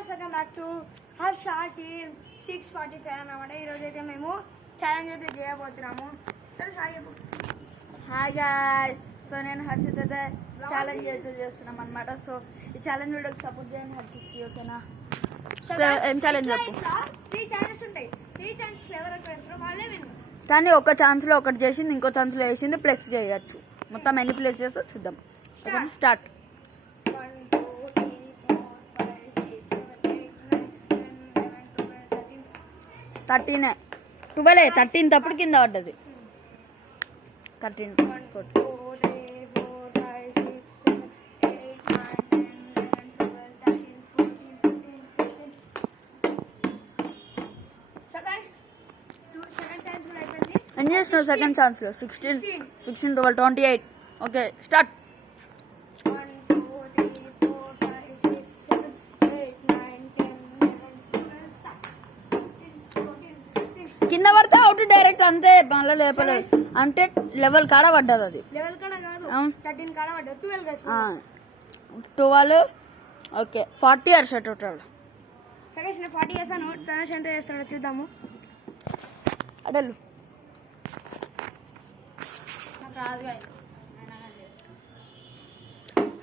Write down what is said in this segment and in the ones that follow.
guys, welcome back to Harsha Team 645 అన్నమాట. ఈరోజు అయితే మేము ఛాలెంజ్ అయితే చేయబోతున్నాము. హాయ్ గాయ్స్, సో నేను హర్షిత్ అయితే ఛాలెంజ్ అయితే చేస్తున్నాం అనమాట. సో ఈ ఛాలెంజ్ వీడియోకి సపోర్ట్ చేయండి హర్షిత్కి, ఓకేనా? సో ఏం ఛాలెంజ్ చెప్పు. 3 ఛాన్సెస్ ఉంటాయి. 3 ఛాన్సెస్ ఎవరికి వేస్తారో వాళ్ళే విన్. కానీ ఒక ఛాన్స్లో ఒకటి చేసింది, ఇంకో ఛాన్స్లో వేసింది ప్లస్ చేయొచ్చు. మొత్తం ఎన్ని ప్లేస్ చేస్తో చూద్దాం. ఓకేనా, స్టార్ట్. 1 2 3 4 5 6 7 8 9 10 11 12 13 తప్పుడు కింద పడ్డది. 13 1 2 3 4 5 6 7 8 9 10 11 12 13 14 15 16. So guys, 7 times అయిపోయింది. ఎన్ని చేసినావు సెకండ్ ఛాన్స్లో? 16 12 28. Okay, start. 1 2 3 4 5 6 7 8 9 10 11 12 13 14 15. కింద పడితే అవుట్ డైరెక్ట్, అంతే. మళ్ళీ లేపలేదు అంటే లెవెల్ కాడ పడ్డది అది. లెవెల్ కాడ కాదు, 13 కాడ పడ్డా. 12 guys. 12. Okay, 40 years total. సరే నేను 40 చేశాను. తనేష్ ఎంత చేస్తాడో చూద్దాము. అడలు నాకు రాదు guys.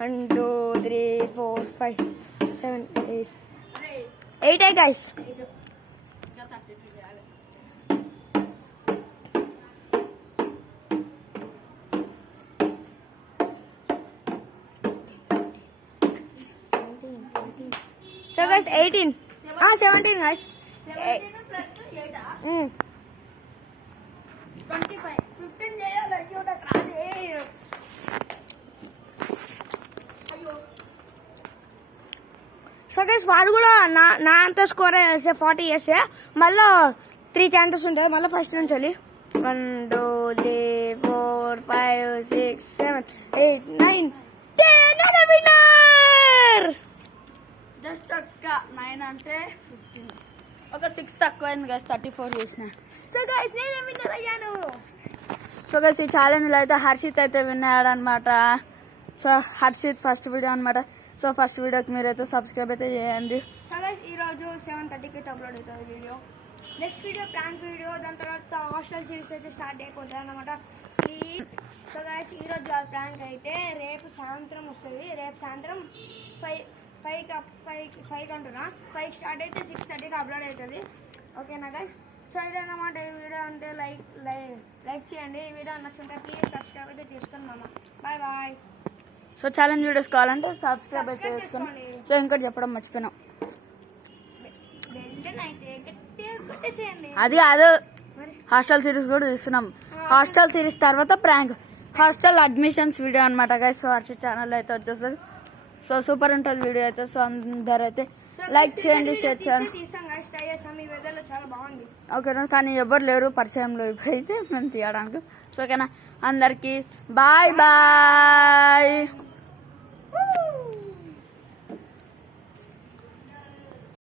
1 2 3 4 5 7 8 guys. So guys, 18. 17 guys. 17 plus 8 25. 15 చేయాలి. అయ్యో నాకు రాదే. సో గైస్ వాడు కూడా నా అంత స్కోర్ చేస్తే 40 చేస్తే మళ్ళీ 3 ఛాన్సెస్ ఉంటాయి. మళ్ళీ ఫస్ట్ నుంచి వెళ్ళి 1 2 3 4 5 6 7 8 9 10 విన్నర్. జస్ట్ ఒక్క 9 అంటే 15. ఒక 6 తక్కువైంది గైస్, 34 చేసిన. సో గైస్ నేనే విన్నర్ అయ్యాను. సో గైస్ ఈ ఛాలెంజ్లో అయితే హర్షిత్ అయితే విన్ అయ్యాడు అనమాట. సో హర్షిత్ ఫస్ట్ వీడియో అనమాట. సో ఫస్ట్ వీడియోకి మీరైతే సబ్స్క్రైబ్ అయితే చేయండి. సో గైస్ ఈరోజు 7:30కి అప్లోడ్ అవుతుంది video. Next video prank video, దాని తర్వాత హాస్టల్ సిరీస్ అయితే స్టార్ట్ అయిపోతుంది అనమాట. సో గైస్ ఈరోజు ప్రాంక్ అయితే రేపు సాయంత్రం వస్తుంది. రేపు సాయంత్రం 5 అంటున్నా. 5 స్టార్ట్ అయితే 6:30కి అప్లోడ్ అవుతుంది. ఓకేనా గైస్? సో ఇదన్నమాట ఈ వీడియో. అంటే లైక్ చేయండి. ఈ వీడియో నచ్చుంటే ప్లీజ్ సబ్స్క్రైబ్ అయితే చేసుకోండి మామ. Bye bye. So challenge videos కావాలంటే సబ్స్క్రైబ్ అయితే చేసుకోండి. సో ఇంకోటి చెప్పడం మర్చిపోయినాం, అది కాదు, హాస్టల్ సిరీస్ కూడా తీస్తున్నాం. హాస్టల్ సిరీస్ తర్వాత ప్రాంక్, హాస్టల్ అడ్మిషన్స్ వీడియో అనమాట గైస్. సో హర్షిత్ ఛానల్ అయితే వచ్చేస్తుంది. సో సూపర్ ఉంటుంది వీడియో అయితే. సో అందరు అయితే లైక్ చేయండి, షేర్ చేయండి. ఓకేనా? కానీ ఎవరు లేరు పరిచయంలో ఇప్పుడైతే మేము తీయడానికి. సో ఓకేనా, అందరికీ బాయ్ బాయ్.